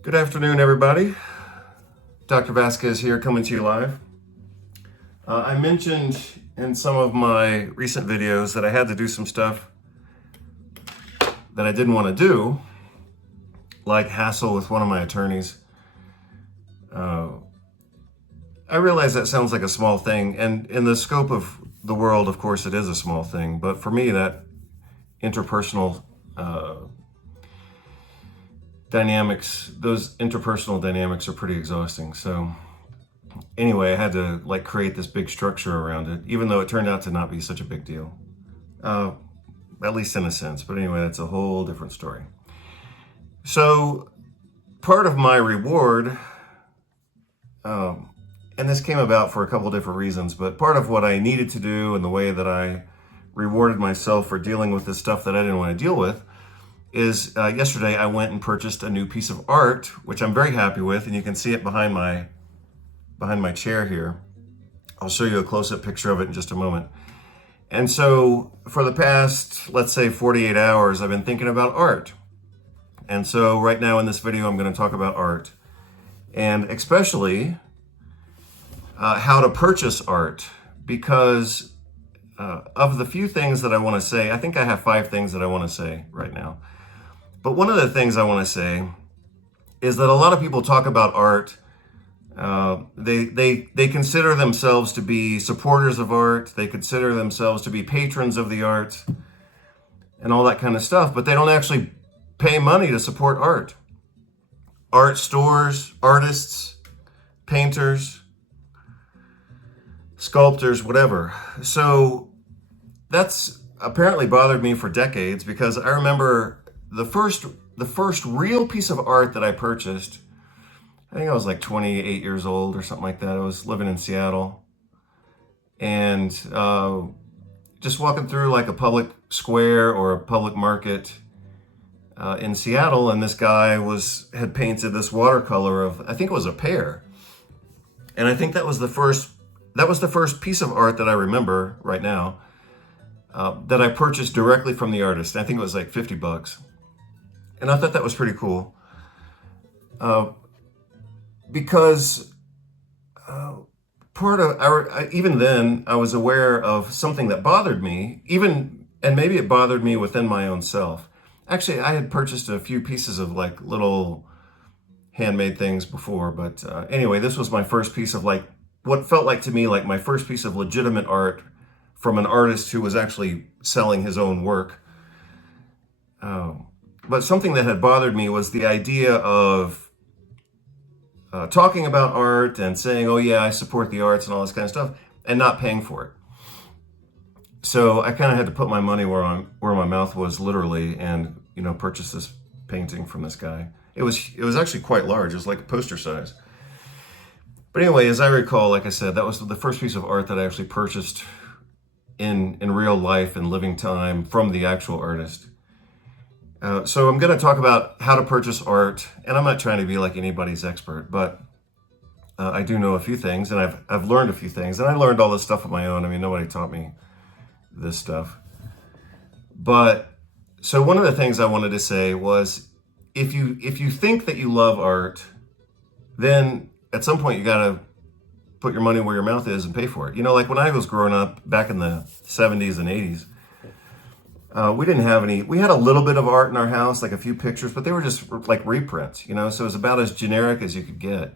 Good afternoon, everybody. Dr. Vasquez here, coming to you live. I mentioned in some of my recent videos that I had to do some stuff that I didn't want to do, like hassle with one of my attorneys. I realize that sounds like a small thing, and in the scope of the world, of course, it is a small thing. But for me, that interpersonal those interpersonal dynamics are pretty exhausting. So anyway, I had to create this big structure around it, even though it turned out to not be such a big deal, at least in a sense. But anyway, that's a whole different story. So part of my reward, and this came about for a couple different reasons, but part of what I needed to do and the way that I rewarded myself for dealing with this stuff that I didn't want to deal with is yesterday I went and purchased a new piece of art, which I'm very happy with, and you can see it behind my chair here. I'll show you a close-up picture of it in just a moment. And so for the past, let's say 48 hours, I've been thinking about art. And so right now in this video, I'm going to talk about art, and especially how to purchase art, because of the few things that I want to say, I think I have 5 things that I want to say right now. But one of the things I want to say is that a lot of people talk about art. They consider themselves to be supporters of art. They consider themselves to be patrons of the art and all that kind of stuff, but they don't actually pay money to support art. Art stores, artists, painters, sculptors, whatever. So that's apparently bothered me for decades, because I remember the first real piece of art that I purchased. I think I was like 28 years old or something like that. I was living in Seattle, and just walking through like a public square or a public market in Seattle, and this guy had painted this watercolor of, I think it was a pear, and I think that was the first piece of art that I remember right now that I purchased directly from the artist. I think it was like $50, and I thought that was pretty cool. Because part of even then I was aware of something that bothered me, and maybe it bothered me within my own self. Actually, I had purchased a few pieces of like little handmade things before, but anyway, this was my first piece of like what felt like to me like my first piece of legitimate art from an artist who was actually selling his own work. But something that had bothered me was the idea of talking about art and saying, oh yeah, I support the arts and all this kind of stuff, and not paying for it. So I kind of had to put my money where my mouth was, literally, and purchase this painting from this guy. It was actually quite large. It was like poster size. But anyway, as I recall, like I said, that was the first piece of art that I actually purchased in real life and living time from the actual artist. So I'm going to talk about how to purchase art, and I'm not trying to be like anybody's expert, but I do know a few things, and I've learned a few things, and I learned all this stuff on my own. I mean, nobody taught me this stuff. But so one of the things I wanted to say was, if you think that you love art, then at some point you got to put your money where your mouth is and pay for it. Like when I was growing up back in the 70s and 80s, we didn't have any. We had a little bit of art in our house, like a few pictures, but they were just like reprints, so it was about as generic as you could get.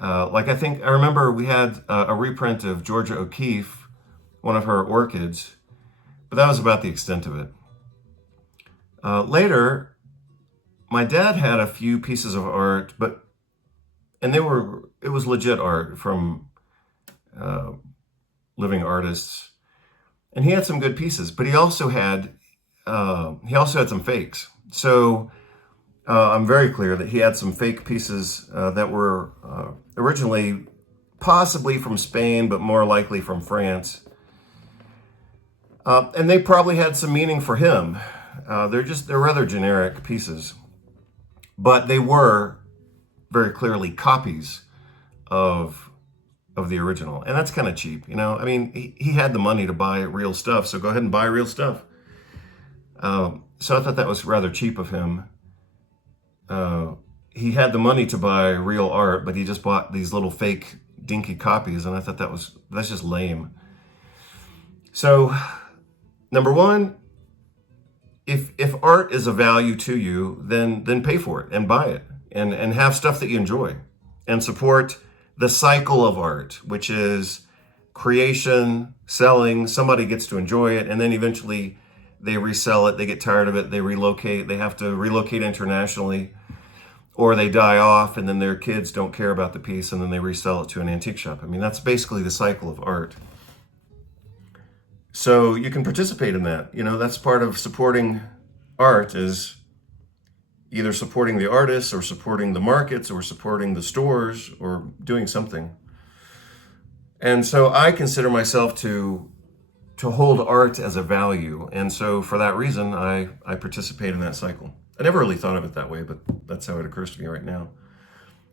I remember we had a reprint of Georgia O'Keeffe, one of her orchids, but that was about the extent of it. Later, my dad had a few pieces of art, and it was legit art from living artists. And he had some good pieces, but he also had some fakes. So I'm very clear that he had some fake pieces that were originally possibly from Spain, but more likely from France. And they probably had some meaning for him. They're rather generic pieces, but they were very clearly copies of the original, and that's kind of cheap, I mean, he had the money to buy real stuff, so go ahead and buy real stuff. So I thought that was rather cheap of him. he had the money to buy real art, but he just bought these little fake dinky copies, and I thought that's just lame. So, number one, if art is a value to you, then pay for it and buy it and have stuff that you enjoy and support the cycle of art, which is creation, selling, somebody gets to enjoy it, and then eventually they resell it, they get tired of it, they relocate, they have to relocate internationally, or they die off and then their kids don't care about the piece and then they resell it to an antique shop. I mean, that's basically the cycle of art. So you can participate in that. You know, that's part of supporting art, is either supporting the artists or supporting the markets or supporting the stores or doing something. And so I consider myself to hold art as a value. And so for that reason, I participate in that cycle. I never really thought of it that way, but that's how it occurs to me right now.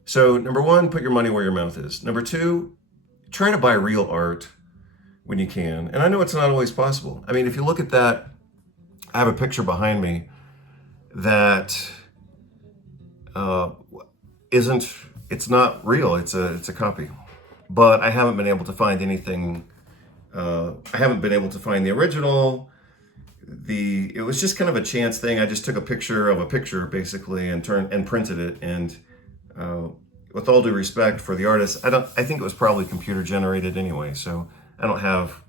So number one, put your money where your mouth is. Number two, try to buy real art when you can. And I know it's not always possible. I mean, if you look at that, I have a picture behind me that it's not real. It's a copy. But I haven't been able to find anything. I haven't been able to find the original. It was just kind of a chance thing. I just took a picture of a picture basically and printed it. And with all due respect for the artist, I think it was probably computer generated anyway. So I don't have,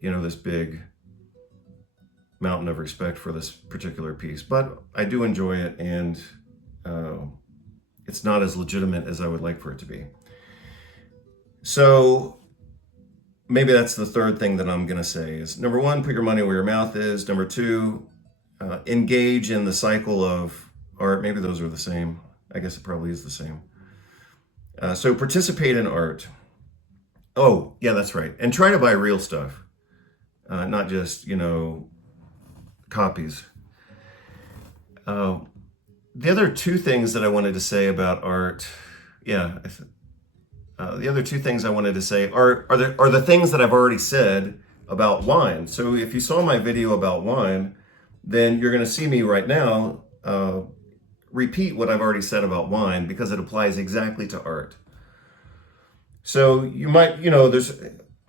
this big mountain of respect for this particular piece, but I do enjoy it, and it's not as legitimate as I would like for it to be. So maybe that's the third thing that I'm going to say is, number one, put your money where your mouth is. Number two, engage in the cycle of art. Maybe those are the same. I guess it probably is the same. So participate in art. Oh, yeah, that's right. And try to buy real stuff, not just, copies. The other two things that I wanted to say about art, the other two things I wanted to say are the things that I've already said about wine. So if you saw my video about wine, then you're going to see me right now repeat what I've already said about wine, because it applies exactly to art. So you might, there's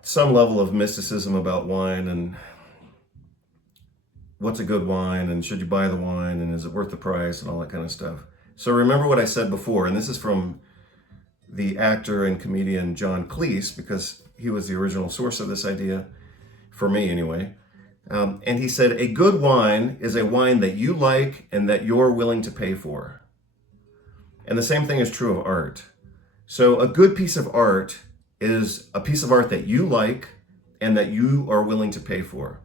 some level of mysticism about wine and what's a good wine and should you buy the wine and is it worth the price and all that kind of stuff. So remember what I said before, and this is from the actor and comedian John Cleese, because he was the original source of this idea, for me anyway. And he said, a good wine is a wine that you like and that you're willing to pay for. And the same thing is true of art. So a good piece of art is a piece of art that you like and that you are willing to pay for.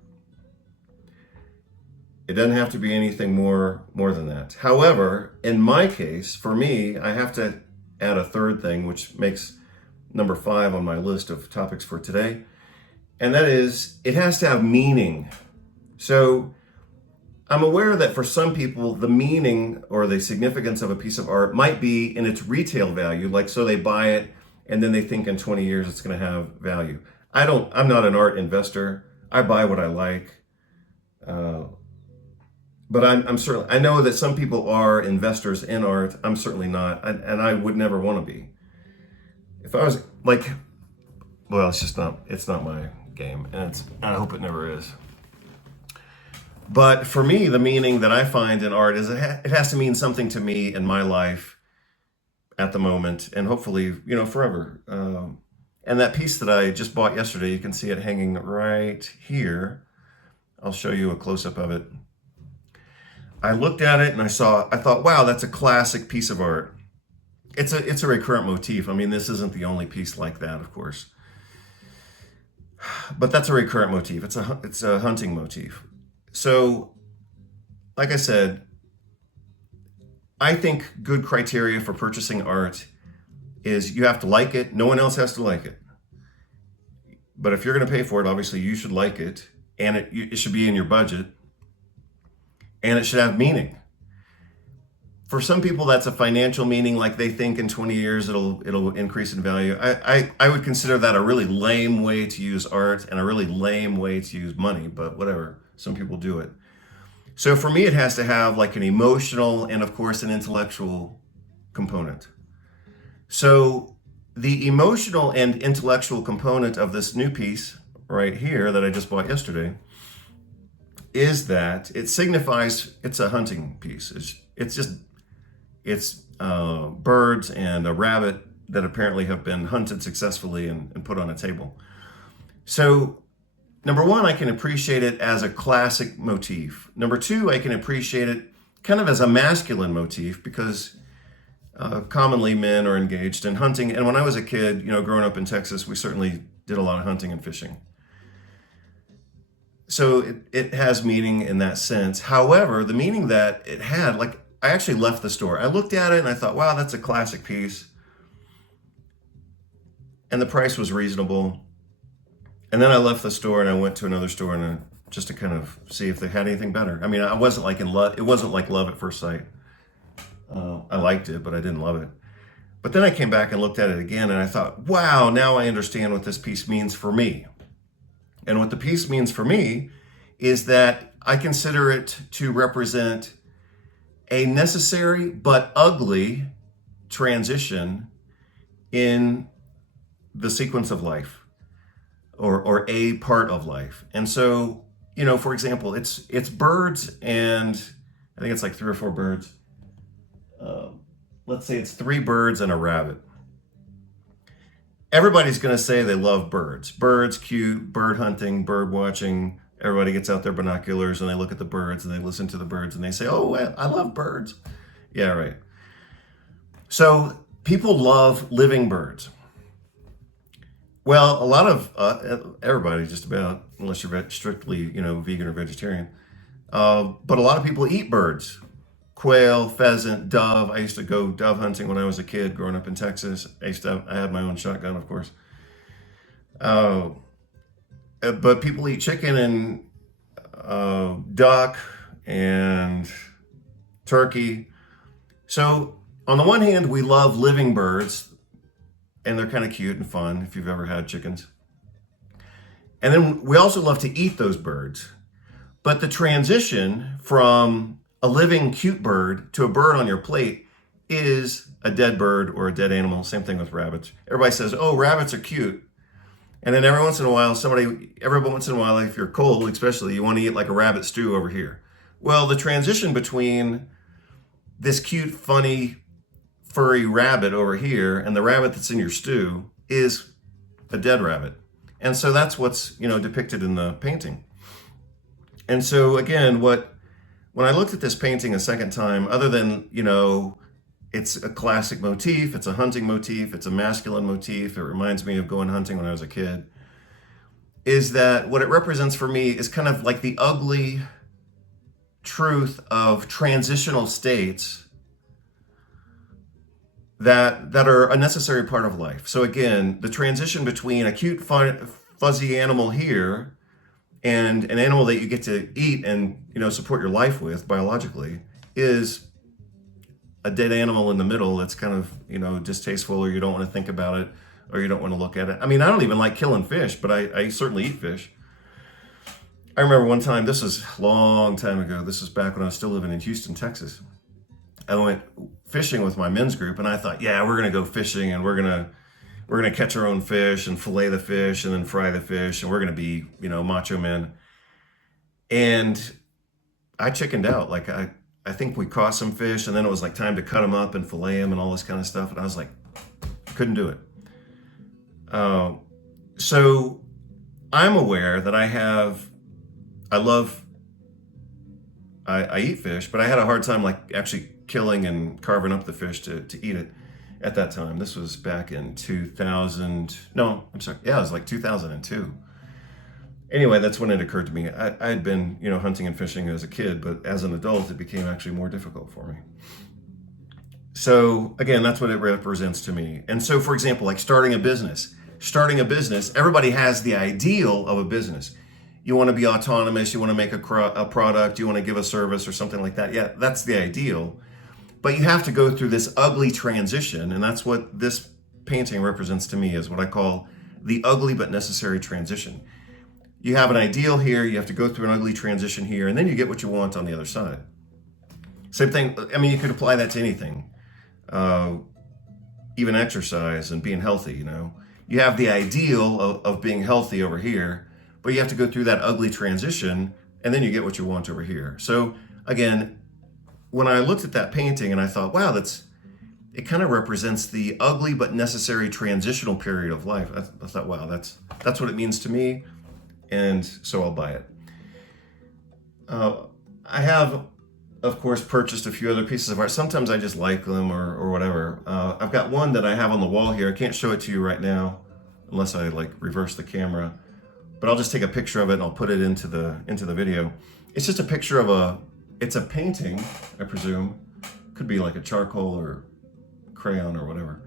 It doesn't have to be anything more than that. However, in my case, for me, I have to add a third thing, which makes number 5 on my list of topics for today. And that is, it has to have meaning. So I'm aware that for some people, the meaning or the significance of a piece of art might be in its retail value. Like, so they buy it and then they think in 20 years it's going to have value. I'm not an art investor. I buy what I like. But I'm certainly, I know that some people are investors in art. I'm certainly not. And I would never want to be. If I was like, well, it's not my game. And I hope it never is. But for me, the meaning that I find in art is it has to mean something to me in my life at the moment, and hopefully, forever. And that piece that I just bought yesterday, you can see it hanging right here. I'll show you a close-up of it. I looked at it and I thought, wow, that's a classic piece of art. It's a recurrent motif. I mean, this isn't the only piece like that, of course. But that's a recurrent motif. It's a hunting motif. So, like I said, I think good criteria for purchasing art is you have to like it. No one else has to like it. But if you're going to pay for it, obviously you should like it, and it should be in your budget, and it should have meaning. For some people, that's a financial meaning, like they think in 20 years it'll increase in value. I would consider that a really lame way to use art and a really lame way to use money, but whatever. Some people do it. So for me, it has to have like an emotional and, of course, an intellectual component. So the emotional and intellectual component of this new piece right here that I just bought yesterday is that it signifies it's a hunting piece. It's birds and a rabbit that apparently have been hunted successfully and put on a table. So number one, I can appreciate it as a classic motif. Number two, I can appreciate it kind of as a masculine motif because commonly men are engaged in hunting. And when I was a kid, growing up in Texas, we certainly did a lot of hunting and fishing. So it has meaning in that sense. However, the meaning that it had, like, I actually left the store. I looked at it and I thought, wow, that's a classic piece. And the price was reasonable. And then I left the store and I went to another store and just to kind of see if they had anything better. I mean, I wasn't like in love. It wasn't like love at first sight. I liked it, but I didn't love it. But then I came back and looked at it again and I thought, wow, now I understand what this piece means for me. And what the piece means for me is that I consider it to represent a necessary but ugly transition in the sequence of life or a part of life. And so, for example, it's birds, and I think it's like 3 or 4 birds. Let's say it's 3 birds and a rabbit. Everybody's going to say they love birds. Birds, cute, bird hunting, bird watching. Everybody gets out their binoculars and they look at the birds and they listen to the birds and they say, oh, I love birds. Yeah, right. So people love living birds. Well, a lot of, everybody just about, unless you're strictly, vegan or vegetarian. But a lot of people eat birds. Quail, pheasant, dove. I used to go dove hunting when I was a kid growing up in Texas. I had my own shotgun, of course. But people eat chicken and duck and turkey. So on the one hand, we love living birds, and they're kind of cute and fun if you've ever had chickens. And then we also love to eat those birds. But the transition from a living cute bird to a bird on your plate is a dead bird or a dead animal. Same thing with rabbits. Everybody says, oh, rabbits are cute. And then every once in a while, if you're cold, especially, you want to eat like a rabbit stew over here. Well, the transition between this cute, funny, furry rabbit over here and the rabbit that's in your stew is a dead rabbit. And so that's what's, depicted in the painting. And so again, when I looked at this painting a second time, other than, it's a classic motif, it's a hunting motif, it's a masculine motif, it reminds me of going hunting when I was a kid, is that what it represents for me is kind of like the ugly truth of transitional states that are a necessary part of life. So again, the transition between a cute, fuzzy animal here and an animal that you get to eat and support your life with biologically is a dead animal in the middle that's kind of distasteful, or you don't want to think about it, or you don't want to look at it. I mean, I don't even like killing fish, but I certainly eat fish. I remember one time, this was a long time ago, this was back when I was still living in Houston, Texas. I went fishing with my men's group and I thought, yeah, we're gonna go fishing and we're gonna catch our own fish and fillet the fish and then fry the fish, and we're gonna be, macho men. And I chickened out. Like I think we caught some fish and then it was like time to cut them up and fillet them and all this kind of stuff. And I was like, couldn't do it. So I'm aware that I eat fish, but I had a hard time like actually killing and carving up the fish to eat it at that time. This was back in 2000. No, I'm sorry. Yeah, it was like 2002. Anyway, that's when it occurred to me. I had been, hunting and fishing as a kid, but as an adult, it became actually more difficult for me. So again, that's what it represents to me. And so, for example, like starting a business, everybody has the ideal of a business. You want to be autonomous, you want to make a product, you want to give a service or something like that. Yeah, that's the ideal. But you have to go through this ugly transition, and that's what this painting represents to me, is what I call the ugly but necessary transition. You have an ideal here, you have to go through an ugly transition here, and then you get what you want on the other side. Same thing, I mean, you could apply that to anything. uh, even exercise and being healthy, you know. You have the ideal of being healthy over here, but you have to go through that ugly transition, and then you get what you want over here. So again, when I looked at that painting and I thought, wow, it kind of represents the ugly but necessary transitional period of life. I thought, wow, that's what it means to me, and so I'll buy it. I have, of course, purchased a few other pieces of art. Sometimes I just like them or whatever. I've got one that I have on the wall here. I can't show it to you right now unless I like reverse the camera, but I'll just take a picture of it and I'll put it into the video. It's just a picture of it's a painting, I presume. Could be like a charcoal or crayon or whatever.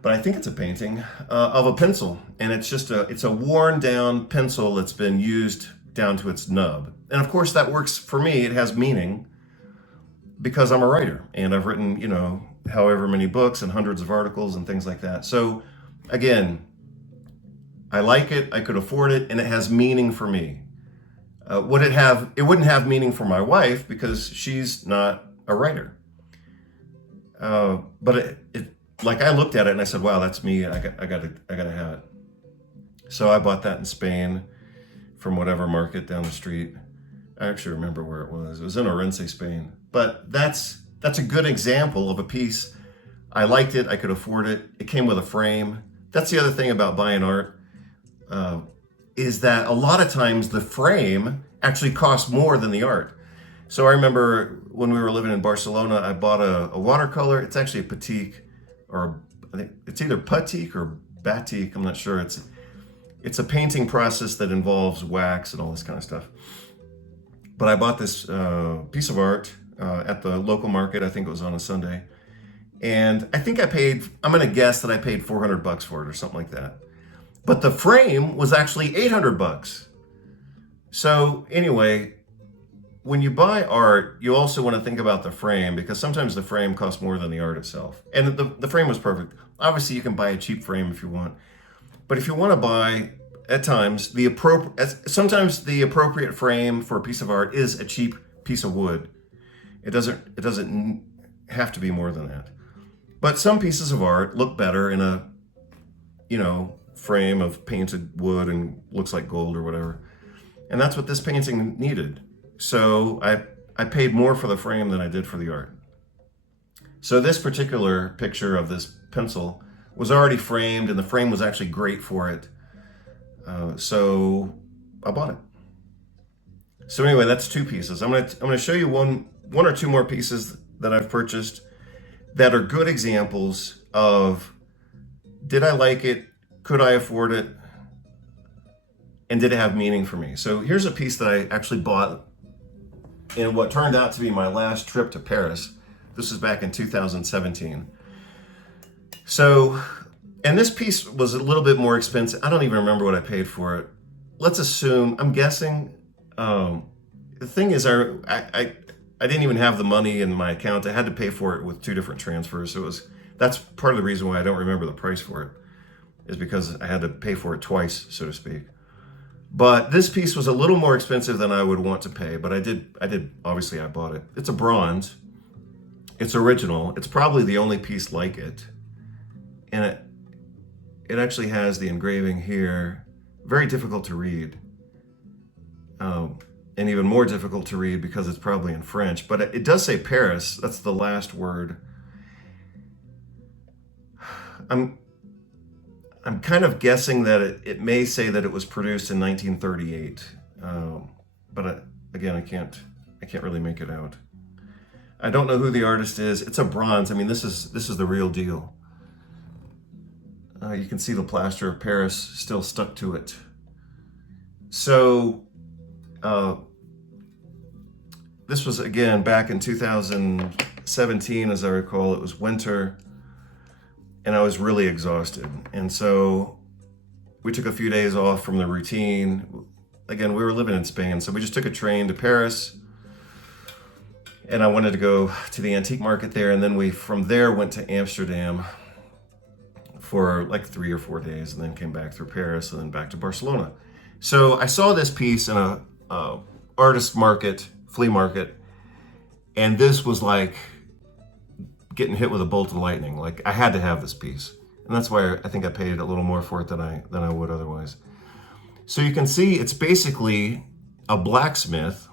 But I think it's a painting of a pencil, and it's a worn down pencil that's been used down to its nub. And of course that works for me. It has meaning because I'm a writer and I've written, however many books and hundreds of articles and things like that. So again, I like it, I could afford it, and it has meaning for me. It wouldn't have meaning for my wife because she's not a writer. But like I looked at it and I said, wow, that's me. I gotta have it. So I bought that in Spain from whatever market down the street. I actually remember where it was. It was in Orense, Spain. But that's a good example of a piece. I liked it. I could afford it. It came with a frame. That's the other thing about buying art, is that a lot of times the frame actually costs more than the art. So I remember when we were living in Barcelona, I bought a watercolor. It's actually a Batik, or I think it's either Batik or Batik. I'm not sure. It's a painting process that involves wax and all this kind of stuff. But I bought this piece of art at the local market. I think it was on a Sunday. And I think I'm going to guess that I paid $400 for it or something like that. But the frame was actually $800. So anyway, when you buy art, you also want to think about the frame, because sometimes the frame costs more than the art itself. And the frame was perfect. Obviously, you can buy a cheap frame if you want. But if you want to buy, at times, sometimes the appropriate frame for a piece of art is a cheap piece of wood. It doesn't have to be more than that. But some pieces of art look better in a, frame of painted wood and looks like gold or whatever. And that's what this painting needed. So I paid more for the frame than I did for the art. So this particular picture of this pencil was already framed, and the frame was actually great for it. So I bought it. So anyway, that's two pieces. I'm gonna show you one or two more pieces that I've purchased that are good examples of, did I like it? Could I afford it? And did it have meaning for me? So here's a piece that I actually bought in what turned out to be my last trip to Paris. This was back in 2017. So, and this piece was a little bit more expensive. I don't even remember what I paid for it. Let's assume, I'm guessing, the thing is I didn't even have the money in my account. I had to pay for it with two different transfers. So that's part of the reason why I don't remember the price for it, is because I had to pay for it twice, so to speak. But this piece was a little more expensive than I would want to pay, but I did, obviously I bought it. It's a bronze, it's original. It's probably the only piece like it. And it actually has the engraving here, very difficult to read. And even more difficult to read because it's probably in French, but it does say Paris. That's the last word. I'm kind of guessing that it may say that it was produced in 1938, but again, I can't really make it out. I don't know who the artist is. It's a bronze. I mean, this is the real deal. You can see the plaster of Paris still stuck to it. So this was, again, back in 2017, as I recall. It was winter, and I was really exhausted. And so we took a few days off from the routine. Again, we were living in Spain, so we just took a train to Paris. And I wanted to go to the antique market there, and then we, from there, went to Amsterdam for like 3 or 4 days, and then came back through Paris, and then back to Barcelona. So I saw this piece in a artist market, flea market, and this was like getting hit with a bolt of lightning. Like, I had to have this piece. And that's why I think I paid a little more for it than I would otherwise. So you can see it's basically a blacksmith,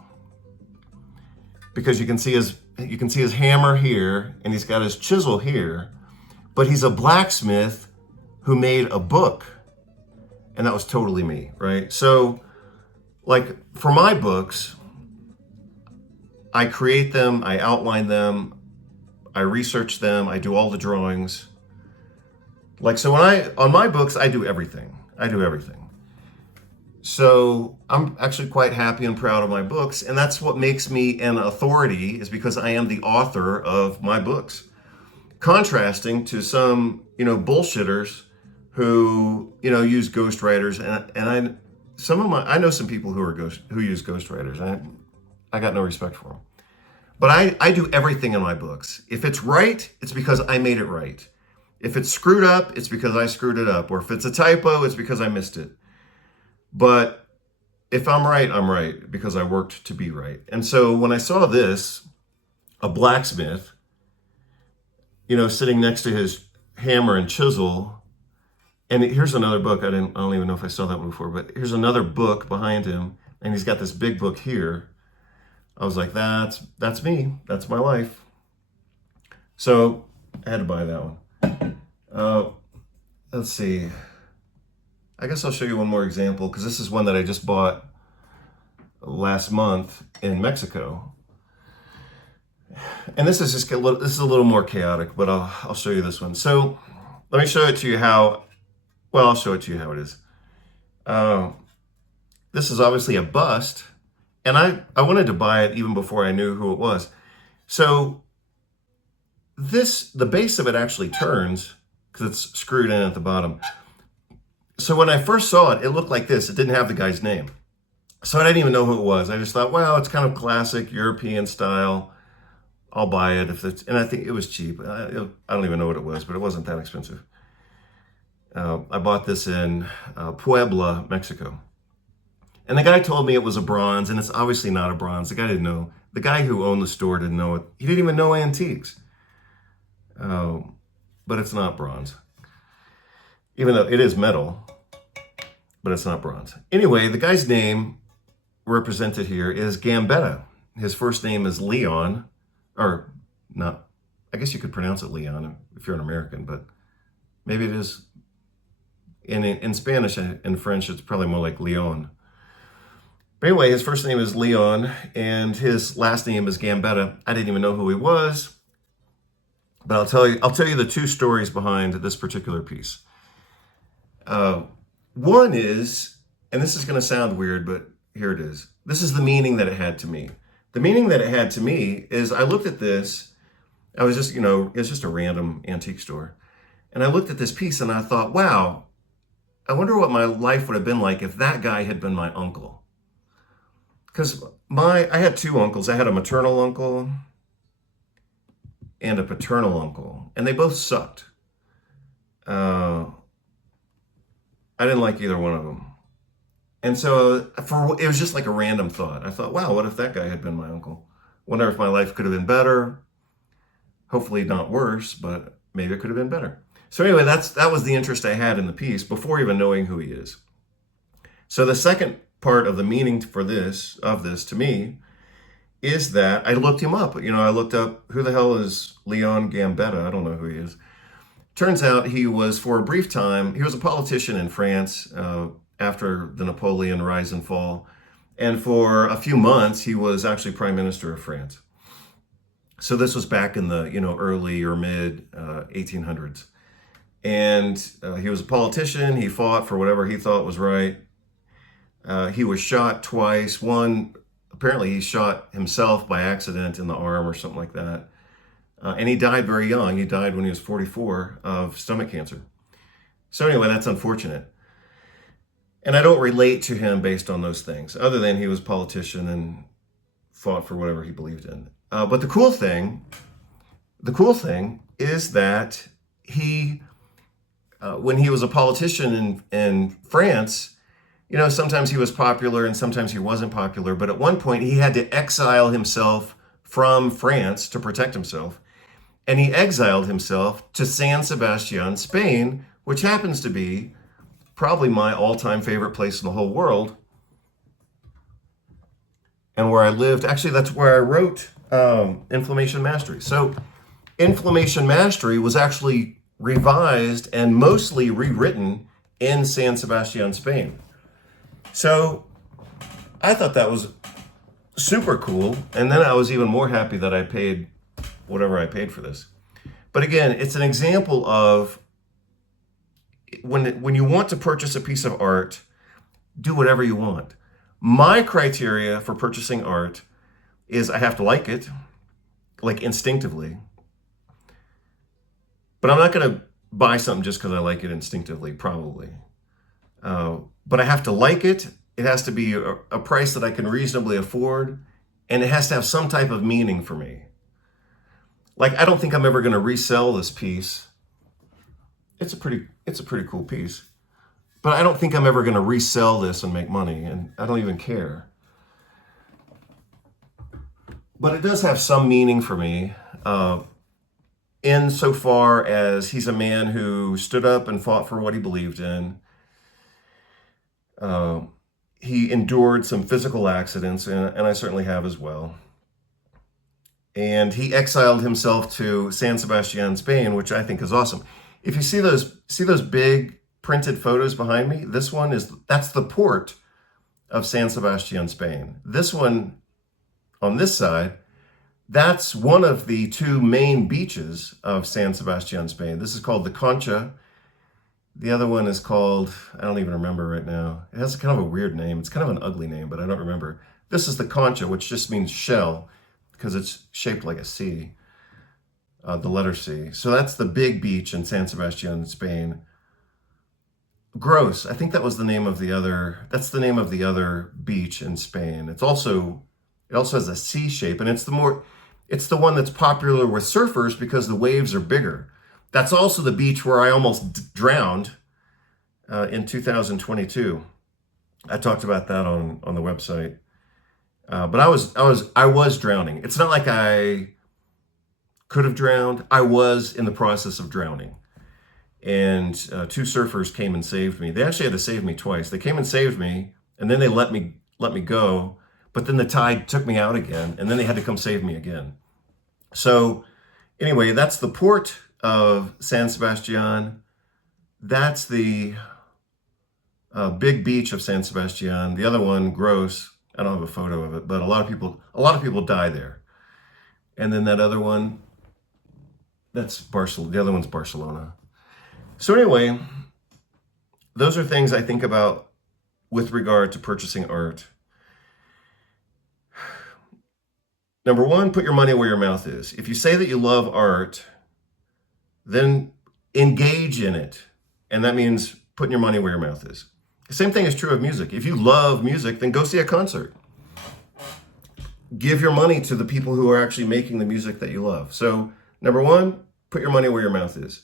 because you can see his hammer here, and he's got his chisel here, but he's a blacksmith who made a book. And that was totally me, right? So, like, for my books, I create them, I outline them, I research them, I do all the drawings. Like, so on my books, I do everything. I do everything. So I'm actually quite happy and proud of my books. And that's what makes me an authority, is because I am the author of my books. Contrasting to some, bullshitters who, use ghostwriters. And I know some people who use ghostwriters. I got no respect for them. But I do everything in my books. If it's right, it's because I made it right. If it's screwed up, it's because I screwed it up. Or if it's a typo, it's because I missed it. But if I'm right because I worked to be right. And so when I saw this, a blacksmith, sitting next to his hammer and chisel, and here's another book. I don't even know if I saw that one before, but here's another book behind him, and he's got this big book here. I was like, that's me. That's my life. So I had to buy that one. Let's see. I guess I'll show you one more example, because this is one that I just bought last month in Mexico. And this is a little more chaotic, but I'll show you this one. So let me show it to you I'll show it to you how it is. This is obviously a bust, and I wanted to buy it even before I knew who it was. So the base of it actually turns, because it's screwed in at the bottom. So when I first saw it, it looked like this. It didn't have the guy's name. So I didn't even know who it was. I just thought, well, it's kind of classic European style. I'll buy it and I think it was cheap. I don't even know what it was, but it wasn't that expensive. I bought this in Puebla, Mexico. And the guy told me it was a bronze, and it's obviously not a bronze. The guy didn't know. The guy who owned the store didn't know it. He didn't even know antiques. But it's not bronze. Even though it is metal, but it's not bronze. Anyway, the guy's name represented here is Gambetta. His first name is Leon, or not. I guess you could pronounce it Leon if you're an American, but maybe it is. In Spanish and French, it's probably more like Leon. But anyway, his first name is Leon, and his last name is Gambetta. I didn't even know who he was, but I'll tell you the two stories behind this particular piece. One is, and this is going to sound weird, but here it is. This is the meaning that it had to me. The meaning that it had to me is I looked at this. I was just, it's just a random antique store. And I looked at this piece and I thought, wow, I wonder what my life would have been like if that guy had been my uncle. Because I had two uncles. I had a maternal uncle and a paternal uncle, and they both sucked. I didn't like either one of them. And so it was just like a random thought. I thought, wow, what if that guy had been my uncle? Wonder if my life could have been better. Hopefully not worse, but maybe it could have been better. So anyway, that was the interest I had in the piece before even knowing who he is. So the second part of the meaning of this to me is that I looked him up. I looked up, who the hell is Leon Gambetta? I don't know who he is. Turns out he was, for a brief time, he was a politician in France after the Napoleon rise and fall. And for a few months, he was actually Prime Minister of France. So this was back in the early or mid 1800s. And he was a politician. He fought for whatever he thought was right. He was shot twice. Apparently he shot himself by accident in the arm or something like that. And he died very young. He died when he was 44 of stomach cancer. So anyway, that's unfortunate. And I don't relate to him based on those things, other than he was a politician and fought for whatever he believed in. But the cool thing is that he, when he was a politician in France, sometimes he was popular and sometimes he wasn't popular. But at one point he had to exile himself from France to protect himself. and he exiled himself to San Sebastian, Spain, which happens to be probably my all-time favorite place in the whole world, and where I lived. Actually, that's where I wrote Inflammation Mastery. So Inflammation Mastery was actually revised and mostly rewritten in San Sebastian, Spain. So I thought that was super cool. And then I was even more happy that I paid whatever I paid for this. But again, it's an example of when you want to purchase a piece of art, do whatever you want. My criteria for purchasing art is I have to like it, like instinctively. But I'm not going to buy something just because I like it instinctively, probably. But I have to like it. It has to be a price that I can reasonably afford, and it has to have some type of meaning for me. Like, I don't think I'm ever going to resell this piece. It's a pretty cool piece. But I don't think I'm ever going to resell this and make money, and I don't even care. But it does have some meaning for me, insofar as he's a man who stood up and fought for what he believed in. He endured some physical accidents, and I certainly have as well. And he exiled himself to San Sebastian, Spain, which I think is awesome. If you see those big printed photos behind me, that's the port of San Sebastian, Spain. This one on this side, that's one of the two main beaches of San Sebastian, Spain. This is called the Concha. The other one is called, I don't even remember right now. It has kind of a weird name. It's kind of an ugly name, but I don't remember. This is the Concha, which just means shell, because it's shaped like a C, the letter C. So that's the big beach in San Sebastian, Spain. Gross, I think that was the name of the other, that's the name of the other beach in Spain. It also has a C shape, and it's the one that's popular with surfers because the waves are bigger. That's also the beach where I almost drowned in 2022. I talked about that on the website. But I was drowning. It's not like I could have drowned. I was in the process of drowning. And two surfers came and saved me. They actually had to save me twice. They came and saved me, and then they let me go. But then the tide took me out again, and then they had to come save me again. So anyway, that's the port of San Sebastian. That's the big beach of San Sebastian. The other one, gross. I don't have a photo of it, but a lot of people die there. And then that other one, that's Barcelona. The other one's Barcelona. So anyway, those are things I think about with regard to purchasing art. Number one, put your money where your mouth is. If you say that you love art, then engage in it. And that means putting your money where your mouth is. The same thing is true of music. If you love music, then go see a concert. Give your money to the people who are actually making the music that you love. So, number one, put your money where your mouth is.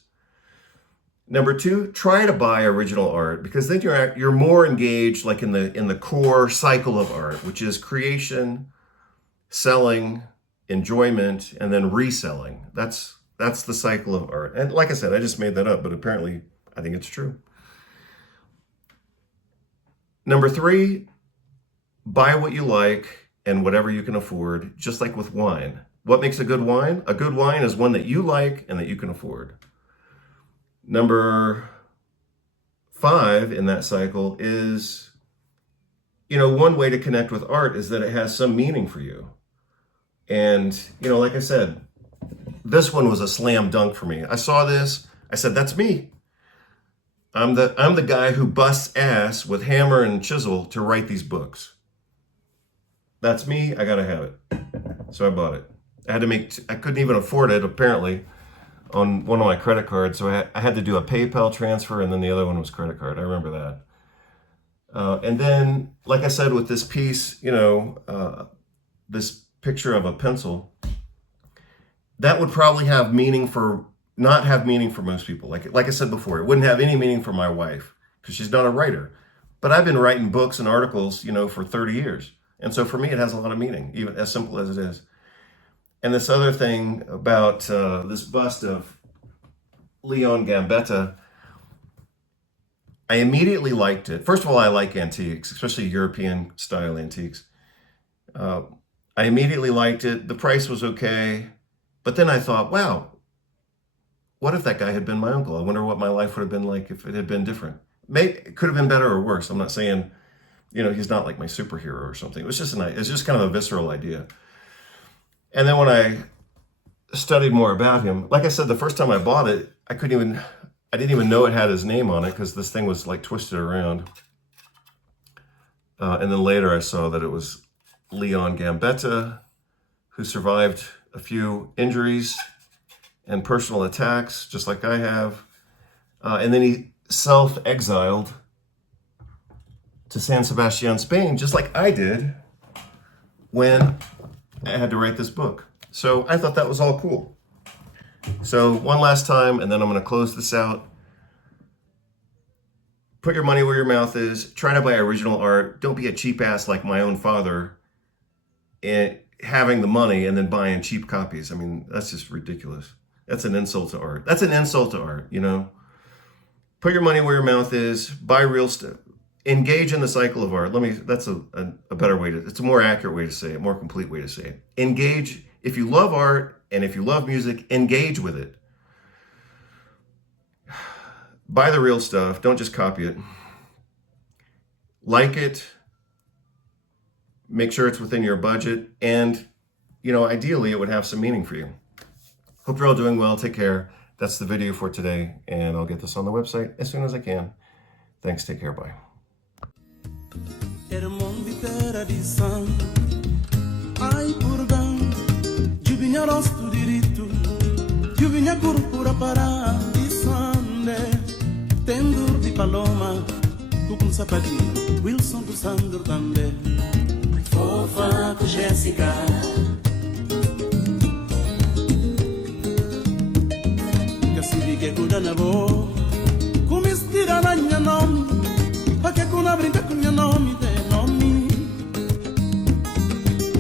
Number two, try to buy original art, because then you're more engaged, like in the core cycle of art, which is creation, selling, enjoyment, and then reselling. That's the cycle of art. And like I said, I just made that up, but apparently I think it's true. Number three, buy what you like and whatever you can afford, just like with wine. What makes a good wine? A good wine is one that you like and that you can afford. Number five in that cycle is, one way to connect with art is that it has some meaning for you. And, like I said, this one was a slam dunk for me. I saw this, I said, that's me. I'm the guy who busts ass with hammer and chisel to write these books. That's me. I gotta have it. So I bought it. I couldn't even afford it, apparently, on one of my credit cards. So I had to do a PayPal transfer, and then the other one was credit card. I remember that. And then, like I said, with this piece, this picture of a pencil, that would probably not have meaning for most people. Like I said before, it wouldn't have any meaning for my wife because she's not a writer. But I've been writing books and articles, for 30 years. And so for me, it has a lot of meaning, even as simple as it is. And this other thing about this bust of Leon Gambetta, I immediately liked it. First of all, I like antiques, especially European style antiques. I immediately liked it. The price was okay. But then I thought, wow, what if that guy had been my uncle? I wonder what my life would have been like if it had been different. Maybe it could have been better or worse. I'm not saying, he's not like my superhero or something. It's just kind of a visceral idea. And then when I studied more about him, like I said, the first time I bought it, I didn't even know it had his name on it because this thing was like twisted around. And then later I saw that it was Leon Gambetta, who survived a few injuries and personal attacks, just like I have. And then he self-exiled to San Sebastian, Spain, just like I did when I had to write this book. So I thought that was all cool. So one last time, and then I'm going to close this out. Put your money where your mouth is. Try to buy original art. Don't be a cheap ass like my own father and having the money and then buying cheap copies. I mean, that's just ridiculous. That's an insult to art. That's an insult to art, Put your money where your mouth is. Buy real stuff. Engage in the cycle of art. That's a better way it's a more accurate way to say it, more complete way to say it. Engage. If you love art and if you love music, engage with it. Buy the real stuff. Don't just copy it. Like it. Make sure it's within your budget. And, ideally it would have some meaning for you. Hope you're all doing well. Take care. That's the video for today. And I'll get this on the website as soon as I can. Thanks. Take care. Bye. Tendur di Paloma, com sapatinho, Wilson do Sandro também. Fofa com Jéssica. Cassivi que cuida na boa, como estira na minha nome, pra que kuna brinca com minha nome, de nome.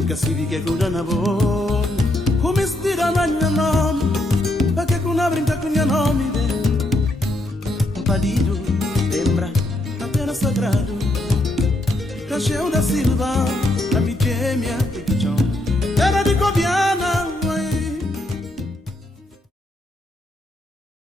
Cassivi que cuida na boa, como estira na minha nome, pra que kuna brinca com minha nome, de Padido, lembra, a terra sagrada, Cacheu da Silva, a Vigêmea,